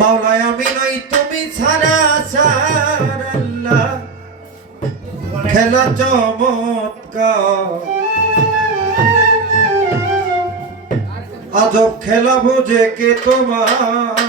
মাওলায় আমি নই তুমি খেলা চমৎকার। আজব খেলা বুঝে কে তোমার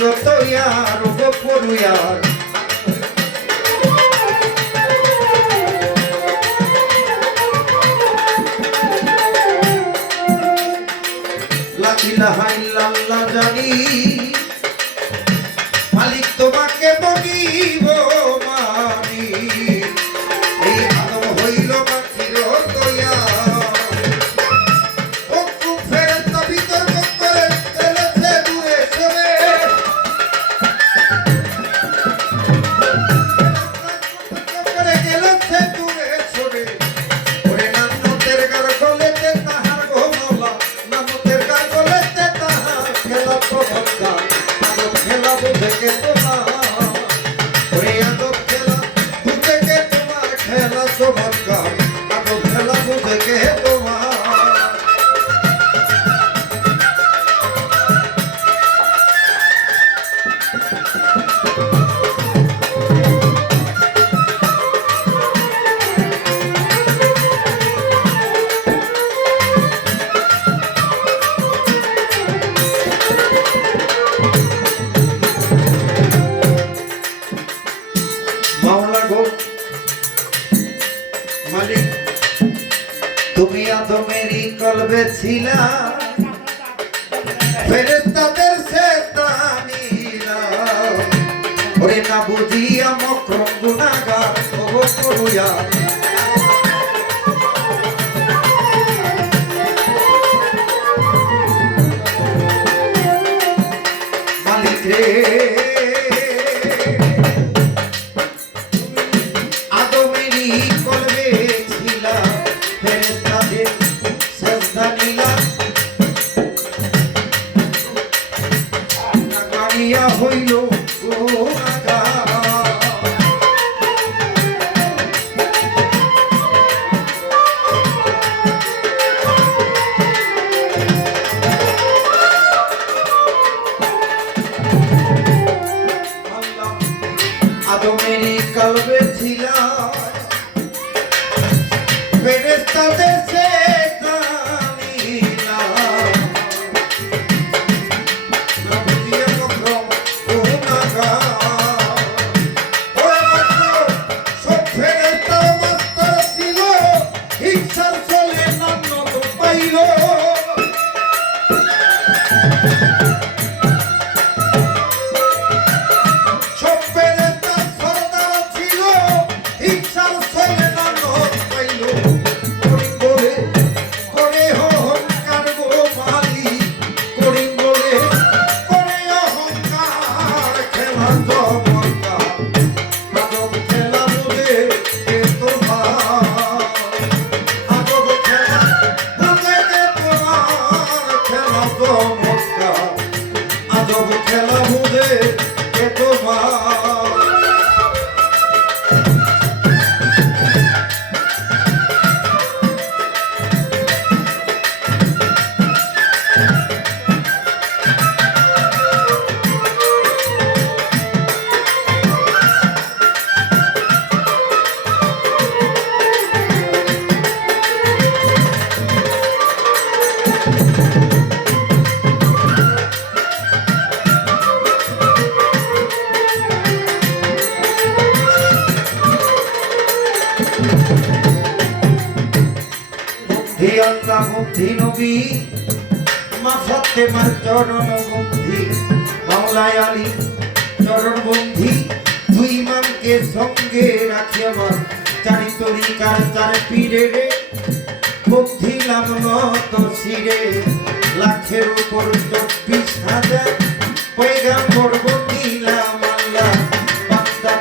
সুব্রত ইয়ার গোপরু ইয়ার লাখিলা হাইল্লাল্লাহ জানি correndo. করেছিলাম। ফের তাদের সে ওরে না বুঝিয়া মক্রম গুণাগা তবু করুয়া মালিক রে। চরম বন্ধি, দুই মানকে সঙ্গে রাখি আমার। চারি তরিকার চার পিড়ে রে বন্ধি নাম নত শিরে। লাখের উপর চব্বিশ হাজার, পয়গাম্বর বন্ধিলাম আল্লাহ। বান্দা